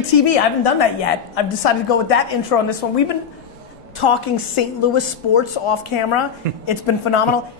Great TV. I haven't done that yet. I've decided to go with that intro on this one. We've been talking St. Louis sports off camera. It's been phenomenal.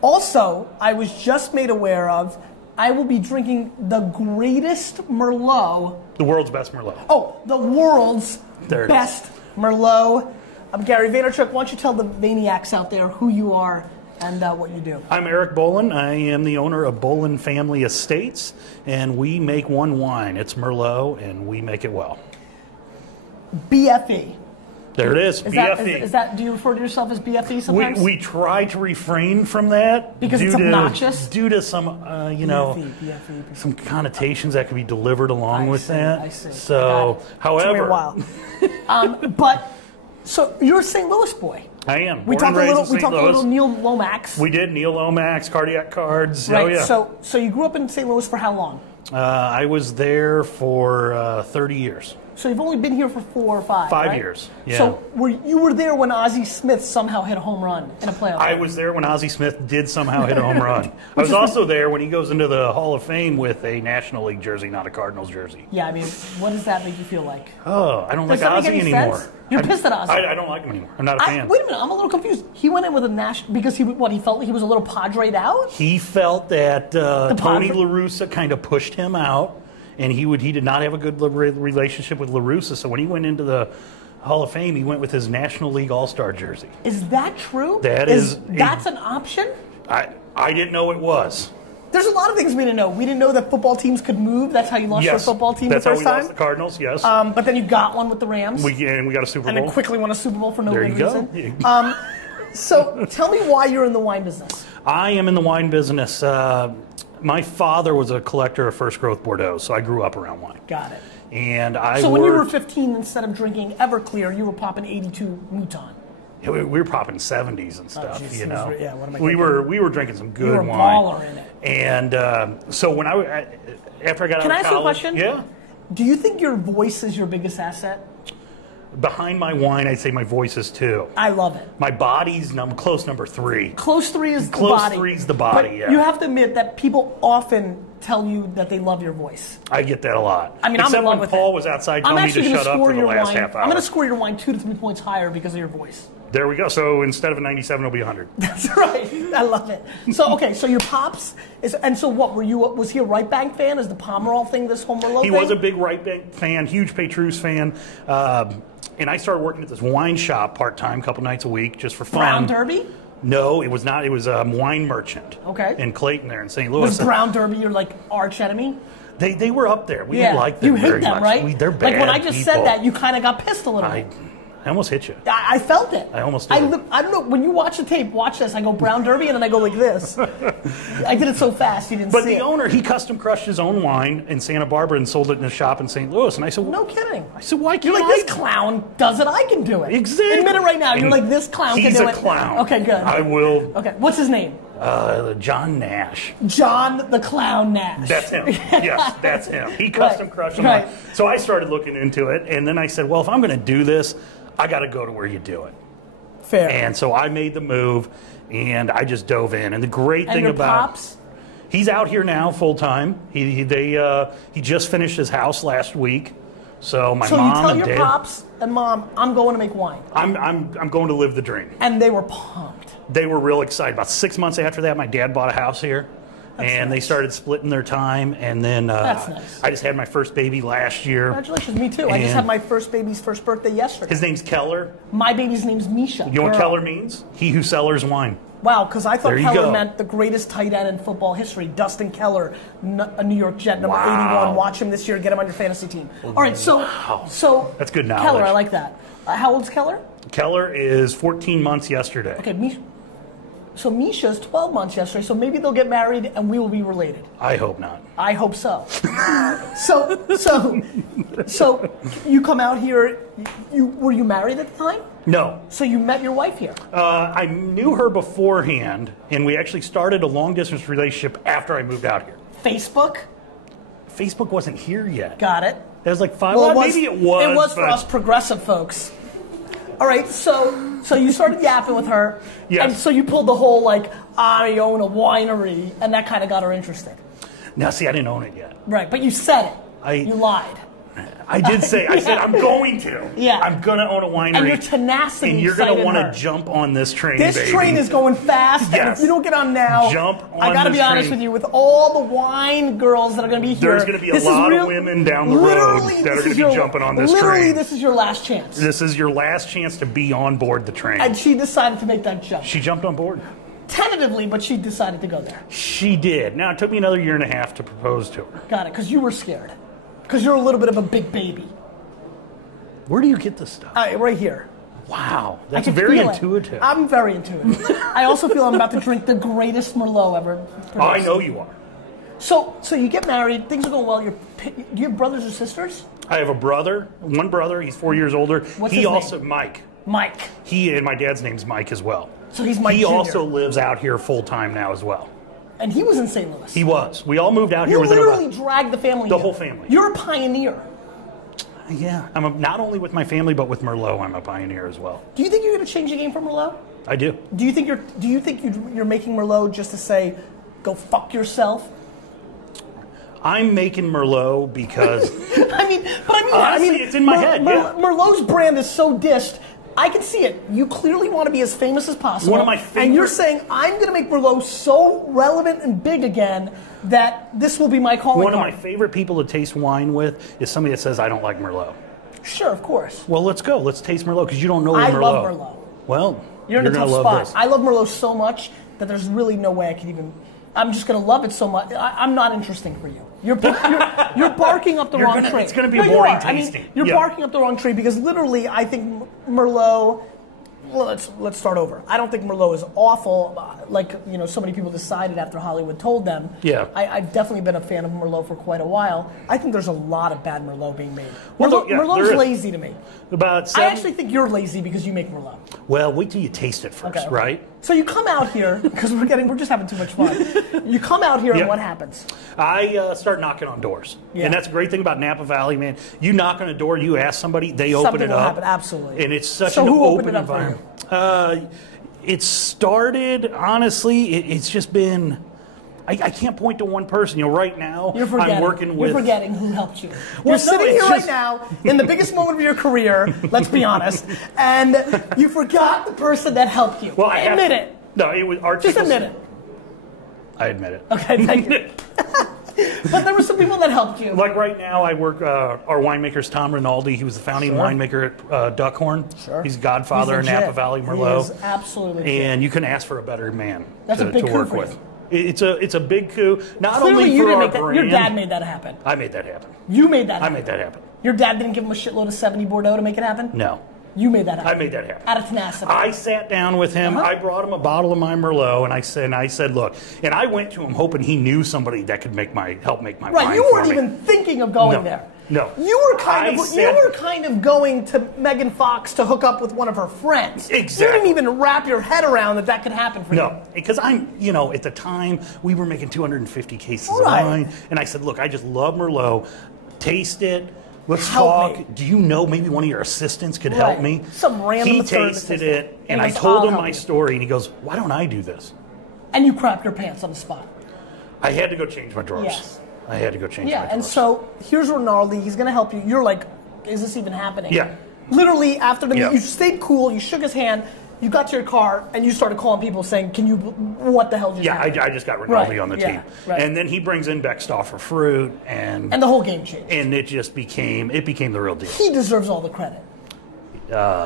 Also, I was just made aware of, I will be drinking the greatest Merlot. The world's best Merlot. Oh, the world's best Merlot. I'm Gary Vaynerchuk. Why don't you tell the maniacs out there who you are and what you do? I'm Eric Bolin. I am the owner of Bolin Family Estates, and we make one wine. It's Merlot, and we make it well. BFE. There it is, BFE. Is that, do you refer to yourself as BFE sometimes? We try to refrain from that. Because it's obnoxious? Due to some, BFE. some connotations that can be delivered along with that. I see. So, however. But, so you're a St. Louis boy. I am. We talked a little Neil Lomax. We did, Neil Lomax, Cardiac Cards. Right, oh yeah. So you grew up in St. Louis for how long? I was there for 30 years. So you've only been here for 4 or 5, 5 right? years, yeah. So you were there when Ozzie Smith somehow hit a home run in a playoff game. I was there when Ozzie Smith did somehow hit a home run. I was also there when he goes into the Hall of Fame with a National League jersey, not a Cardinals jersey. Yeah, I mean, what does that make you feel like? Oh, I don't like Ozzie anymore. Sense? You're pissed at Ozzie. I don't like him anymore. I'm not a fan. Wait a minute, I'm a little confused. He went in with a national because he felt he was a little padre'd out? He felt that Tony La Russa kind of pushed him out. And he did not have a good relationship with La Russa, so when he went into the Hall of Fame, he went with his National League All-Star jersey. Is that true? That's an option? I didn't know it was. There's a lot of things we didn't know. We didn't know that football teams could move. That's how you lost your football team the first time? That's how we lost the Cardinals, yes. But then you got one with the Rams. We got a Super Bowl. And then quickly won a Super Bowl for no good reason. There you go. So tell me why you're in the wine business. I am in the wine business. My father was a collector of first growth Bordeaux, so I grew up around wine. Got it. And when you were 15, instead of drinking Everclear, you were popping 82 Mouton. Yeah, we were popping 70s and stuff, geez, you know. Yeah, what am I we were drinking some good wine. You were a baller in it. And so when after I got out of college. Can I ask you a question? Yeah. Do you think your voice is your biggest asset? Behind my wine, I'd say my voice is 2. I love it. My body's close number 3. Close 3 is the body. Close 3 is the body, but yeah. You have to admit that people often tell you that they love your voice. I get that a lot. I mean, Except I'm in love when with Paul it. was outside telling me to shut up for the last half hour. I'm going to score your wine 2 to 3 points higher because of your voice. There we go. So instead of a 97, it'll be 100. That's right. I love it. So, okay, so your pops, and so what, was he a right bank fan? Is the Pomerol thing this home Merlot thing? He was a big right bank fan, huge Petrus fan. And I started working at this wine shop part-time, a couple nights a week, just for fun. Brown Derby? No, it was not. It was a wine merchant. Okay. In Clayton there in St. Louis. Was Brown Derby your, arch enemy? They were up there. We didn't like them very much. You hate them, right? They're bad when I just said that, you kind of got pissed a little bit. I almost hit you. I felt it. I almost did. I don't know. When you watch the tape, watch this. I go Brown Derby, and then I go like this. I did it so fast, you didn't see it. But the owner, he custom crushed his own wine in Santa Barbara and sold it in a shop in St. Louis. And I said, no kidding. I said, why can't You're like, this clown does it. I can do it. Exactly. Admit it right now. You're like, this clown can do it. He's a clown. Okay, good. I will. Okay, what's his name? John Nash. John the Clown Nash. That's him. Yes, that's him. He custom crushed them. Right. So I started looking into it, and then I said, well, if I'm going to do this, I got to go to where you do it. Fair. And so I made the move, and I just dove in. And the great thing about pops? He's out here now full time. He just finished his house last week. So my mom and dad. So you tell your pops and mom, I'm going to make wine. I'm going to live the dream. And they were pumped. They were real excited. About 6 months after that, my dad bought a house here. And they started splitting their time, and then That's nice. I just had my first baby last year. Congratulations, me too. I just had my first baby's first birthday yesterday. His name's Keller. My baby's name's Misha. You know what Keller means? He who cellars wine. Wow, because I thought Keller meant the greatest tight end in football history, Dustin Keller, a New York Jet, number 81. Watch him this year, get him on your fantasy team. All right, so that's good knowledge. Keller, I like that. How old's Keller? Keller is 14 months yesterday. Okay, so Misha's 12 months yesterday, so maybe they'll get married and we will be related. I hope not. I hope so. so you come out here, were you married at the time? No. So you met your wife here? I knew her beforehand, and we actually started a long-distance relationship after I moved out here. Facebook? Facebook wasn't here yet. Got it. It was like 5 months. Maybe it was. It was for us progressive folks. All right, so you started yapping with her, and so you pulled the whole, I own a winery, and that kind of got her interested. Now, see, I didn't own it yet. Right, but you said it. You lied. I did say, I said, I'm going to. Yeah. I'm going to own a winery. And your tenacity and you're going to want her. to jump on this train, This baby. train is going fast, and if you don't get on now, jump on I got to be honest train. with you, with all the wine girls that are going to be here, there's going to be a lot of women down the road that are going to be jumping on this train. Literally, this is your last chance. This is your last chance to be on board the train. And she decided to make that jump. She jumped on board. Tentatively, but she decided to go there. She did. Now, it took me another 1.5 years to propose to her. Got it, because you were scared. Because you're a little bit of a big baby. Where do you get this stuff? Right here. Wow, that's very intuitive. I'm very intuitive. I also feel I'm about to drink the greatest Merlot ever produced. Oh, I know you are. So you get married, things are going well. Do you have brothers or sisters? I have a brother, one brother. He's 4 years older. What's his name? Mike. Mike. And my dad's name's Mike as well. So he's Mike He Jr. also lives out here full time now as well. And he was in St. Louis. He was. We all moved out here You within literally dragged the family. The here. whole family. You're a pioneer. Yeah, not only with my family, but with Merlot, I'm a pioneer as well. Do you think you're going to change the game for Merlot? I do. Do you think you're making Merlot just to say, go fuck yourself? I'm making Merlot because honestly, it's in my head. Yeah. Merlot's brand is so dissed. I can see it. You clearly want to be as famous as possible. One of my favorite. And you're saying, I'm going to make Merlot so relevant and big again that this will be my calling One of card. my favorite people to taste wine with is somebody that says, I don't like Merlot. Sure, of course. Well, let's go. Let's taste Merlot because you don't know I Merlot. love Merlot. Well, you're in a gonna tough love spot. this. I love Merlot so much that there's really no way I could even. I'm just going to love it so much. I'm not interesting for you. You're barking up the wrong tree. It's going to be boring tasting. You're barking up the wrong tree because literally I think Merlot. Well, let's start over. I don't think Merlot is awful, like so many people decided after Hollywood told them. Yeah. I've definitely been a fan of Merlot for quite a while. I think there's a lot of bad Merlot being made. Merlot's lazy to me. I actually think you're lazy because you make Merlot. Well, wait till you taste it first, okay. right? So you come out here because we're just having too much fun. You come out here and what happens? I start knocking on doors, and that's a great thing about Napa Valley, man. You knock on a door, you ask somebody, they open it up. Happen, absolutely. And it's such an open environment. It started honestly. It's just been. I can't point to one person. Right now, I'm working with. You're forgetting who helped you. You're sitting here right now in the biggest moment of your career, let's be honest, and you forgot the person that helped you. Well, admit it. No, it was Archie. Just admit it. I admit it. Okay, thank you. But there were some people that helped you. Like right now, I work, our winemaker's Tom Rinaldi. He was the founding winemaker at Duckhorn. Sure. He's godfather in Napa Valley Merlot. He is absolutely and you couldn't ask for a better man to work with. It's a big coup. Not Clearly only you for didn't our make that. brand. Your dad made that happen. I made that happen. You made that happen. I made that happen. Your dad didn't give him a shitload of 70 Bordeaux to make it happen? No. You made that happen. I made that happen. Out of tenacity. I sat down with him. I brought him a bottle of my Merlot, and I said, look, and I went to him hoping he knew somebody that could help make my wine. Right, you weren't even thinking of going there. No. You were kind of going to Megan Fox to hook up with one of her friends. Exactly. You didn't even wrap your head around that could happen for you. No, because at the time, we were making 250 cases of wine, and I said, look, I just love Merlot. Taste it. Let's talk. Me. Do you know maybe one of your assistants could help me? Some random He tasted it, and I told him my story, and he goes, why don't I do this? And you crapped your pants on the spot. I had to go change my drawers. Yes. I had to go change my drawers. Yeah, and so here's Rinaldi. He's going to help you. You're like, is this even happening? Yeah. Literally, after the meeting, you stayed cool, you shook his hand, you got to your car, and you started calling people saying, what the hell just happened? I just got Rinaldi on the team. Right. And then he brings in Beckstoffer Fruit, and the whole game changed. And it just became the real deal. He deserves all the credit. All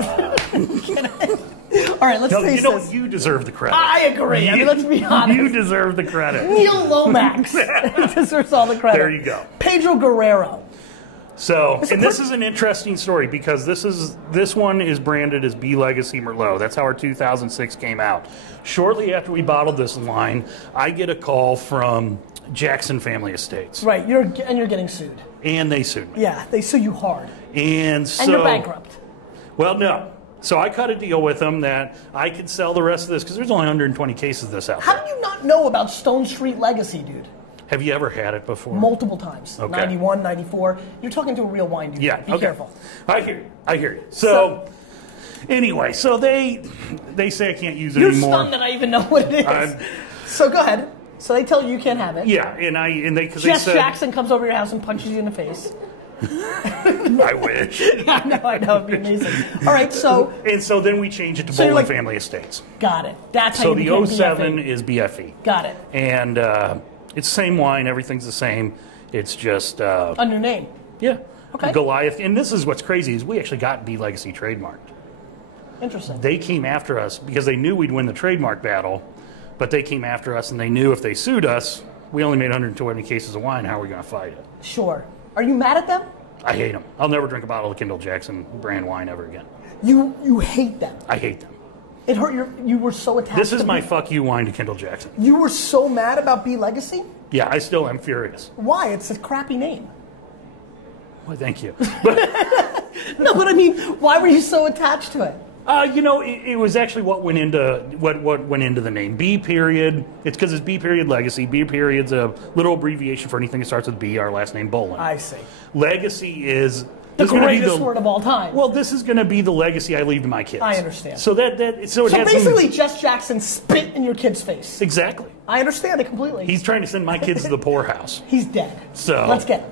right, let's face this. You deserve the credit. I agree. Let's be honest. You deserve the credit. Neil Lomax deserves all the credit. There you go. Pedro Guerrero. So, and this is an interesting story because this one is branded as B Legacy Merlot. That's how our 2006 came out. Shortly after we bottled this line, I get a call from Jackson Family Estates. Right, you're getting sued. And they sued me. Yeah, they sue you hard. And you're bankrupt. Well, no. So I cut a deal with them that I could sell the rest of this because there's only 120 cases of this out there. How do you not know about Stone Street Legacy, dude? Have you ever had it before? Multiple times. Okay. 91, 94. You're talking to a real wine dude. Yeah. Be careful. I hear you. So anyway, so they say I can't use it anymore. anymore. You're stunned that I even know what it is. So go ahead. So they tell you can't have it. Yeah, because they said Jess Jackson comes over your house and punches you in the face. I wish. I know, it'd be amazing. All right, so... And so then we changed it to Bowling Family Estates. Got it. That's how so you became the 07 BFE. is BFE. Got it. And it's the same wine, everything's the same. It's just... a new name. Yeah. Okay. Goliath. And this is what's crazy, is we actually got B Legacy trademarked. Interesting. They came after us because they knew we'd win the trademark battle, but they came after us and they knew if they sued us, we only made 120 cases of wine. How are we going to fight it? Sure. Are you mad at them? I hate them. I'll never drink a bottle of Kendall Jackson brand wine ever again. You hate them. I hate them. It hurt you were so attached. This is my fuck you wine to Kendall Jackson. You were so mad about B Legacy? Yeah, I still am furious. Why? It's a crappy name. Well, thank you. No, but I mean, why were you so attached to it? It was actually what went into the name. B period. It's because it's B period Legacy. B period's a little abbreviation for anything that starts with B. Our last name Bolin. I see. Legacy is the greatest word of all time. Well, this is going to be the legacy I leave to my kids. I understand. So so basically, Jess Jackson spit in your kid's face. Exactly. I understand it completely. He's trying to send my kids to the poorhouse. He's dead. So let's get him.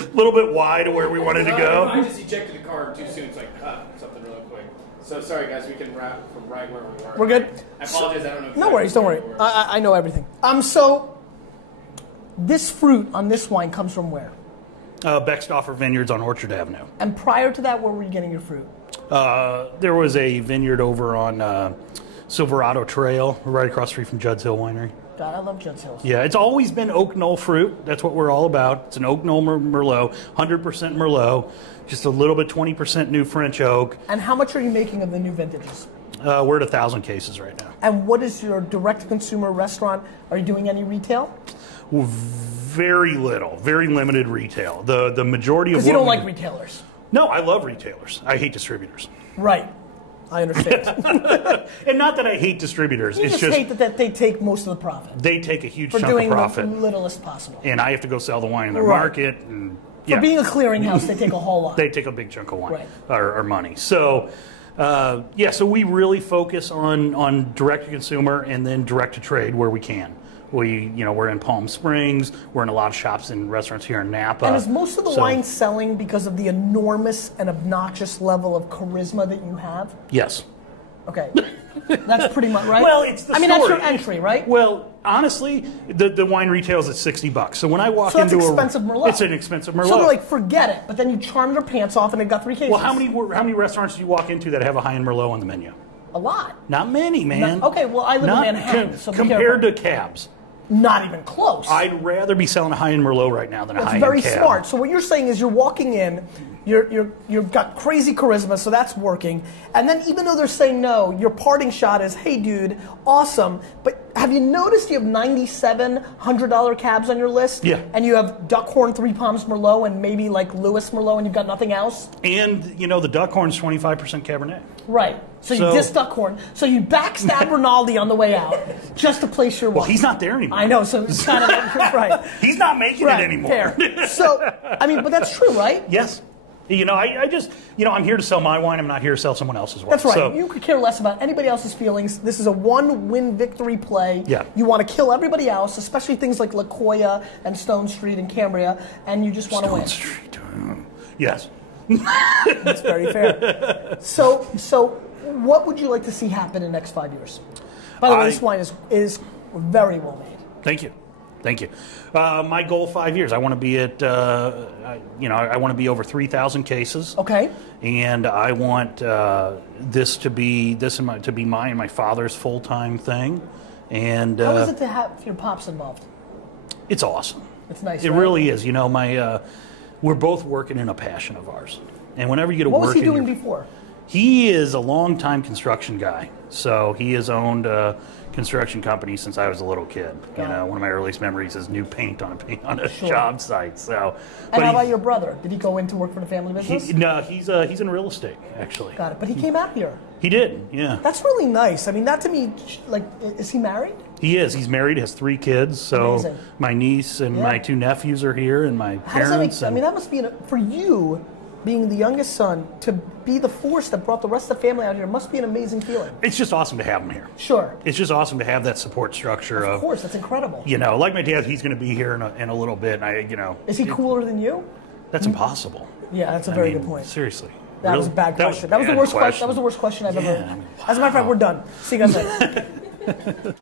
A little bit wide of where we wanted to go. I just ejected the car too soon, so I cut something really quick. So sorry, guys, we can wrap from right where we were. We're good. I apologize. I don't know. No worries. Don't worry. I know everything. So this fruit on this wine comes from where? Beckstoffer Vineyards on Orchard Avenue. And prior to that, where were you getting your fruit? There was a vineyard over on Silverado Trail, right across the street from Judd's Hill Winery. God, I love Judd's Hill. Yeah, it's always been Oak Knoll fruit. That's what we're all about. It's an Oak Knoll Merlot, 100% Merlot, just a little bit 20% new French oak. And how much are you making of the new vintages? We're at 1,000 cases right now. And what is your direct-to-consumer restaurant? Are you doing any retail? Very little, very limited retail. The majority of because you don't like retailers. No, I love retailers. I hate distributors. Right. I understand. And not that I hate distributors. You just hate that they take most of the profit. They take a huge chunk of profit. For doing the littlest possible. And I have to go sell the wine in their market. And, For being a clearinghouse, they take a whole lot. They take a big chunk of wine or money. So, so we really focus on direct-to-consumer and then direct-to-trade where we can. We're in Palm Springs. We're in a lot of shops and restaurants here in Napa. And is most of the wine selling because of the enormous and obnoxious level of charisma that you have? Yes. Okay. That's pretty much right. Well, it's the story. that's your entry, right? Well, honestly, the wine retails at $60. So when I walk that's into expensive Merlot. It's an expensive Merlot. So they're like, forget it. But then you charm your pants off and it got 3 cases. Well, how many restaurants do you walk into that have a high-end Merlot on the menu? A lot. Not many, man. Okay, well, I live in Manhattan, so compared to cabs. Not even close. I'd rather be selling a high-end Merlot right now than a high-end cab. It's very smart. So what you're saying is you're walking in, you've got crazy charisma, so that's working. And then even though they're saying no, your parting shot is, hey, dude, awesome. But have you noticed you have 97 $100 cabs on your list? Yeah. And you have Duckhorn 3 Palms Merlot and maybe like Lewis Merlot and you've got nothing else? And, the Duckhorn's 25% Cabernet. Right. So you diss Duckhorn. So you backstab Rinaldi on the way out just to place your wine. Well, he's not there anymore. I know, so it's kind of right. He's not making it anymore. Fair. So, but that's true, right? Yes. I just, I'm here to sell my wine. I'm not here to sell someone else's wine. That's right. So, you could care less about anybody else's feelings. This is a one-win victory play. Yeah. You want to kill everybody else, especially things like La Jolla and Stone Street and Cambria, and you just want to win. Stone Street. Yes. That's very fair. So what would you like to see happen in the next 5 years? By the way, this wine is very well made. Thank you. My goal 5 years, I want to be at, I want to be over 3,000 cases. Okay. And I want this to be mine and my father's full-time thing. And how is it to have your pops involved? It's awesome. It's nice. It really is. We're both working in a passion of ours. And whenever you get to work, what was he doing before? He is a long-time construction guy. So he has owned a construction company since I was a little kid. One of my earliest memories is new paint on a job site. So. And how about your brother? Did he go in to work for the family business? No, he's in real estate actually. Got it. But he came out here. He did. Yeah. That's really nice. I mean, that to me, is he married? He is. He's married. Has 3 kids. So my niece and my 2 nephews are here, and my parents. That must be for you. being the youngest son, to be the force that brought the rest of the family out here must be an amazing feeling. It's just awesome to have him here. Sure. It's just awesome to have that support structure. Of course, that's incredible. You know, like my dad, he's going to be here in a little bit. And Is he cooler than you? That's impossible. Yeah, that's a very good point. Seriously. That was a bad question. That was the worst question. That was the worst question I've ever heard. As a matter of fact, we're done. See you guys later.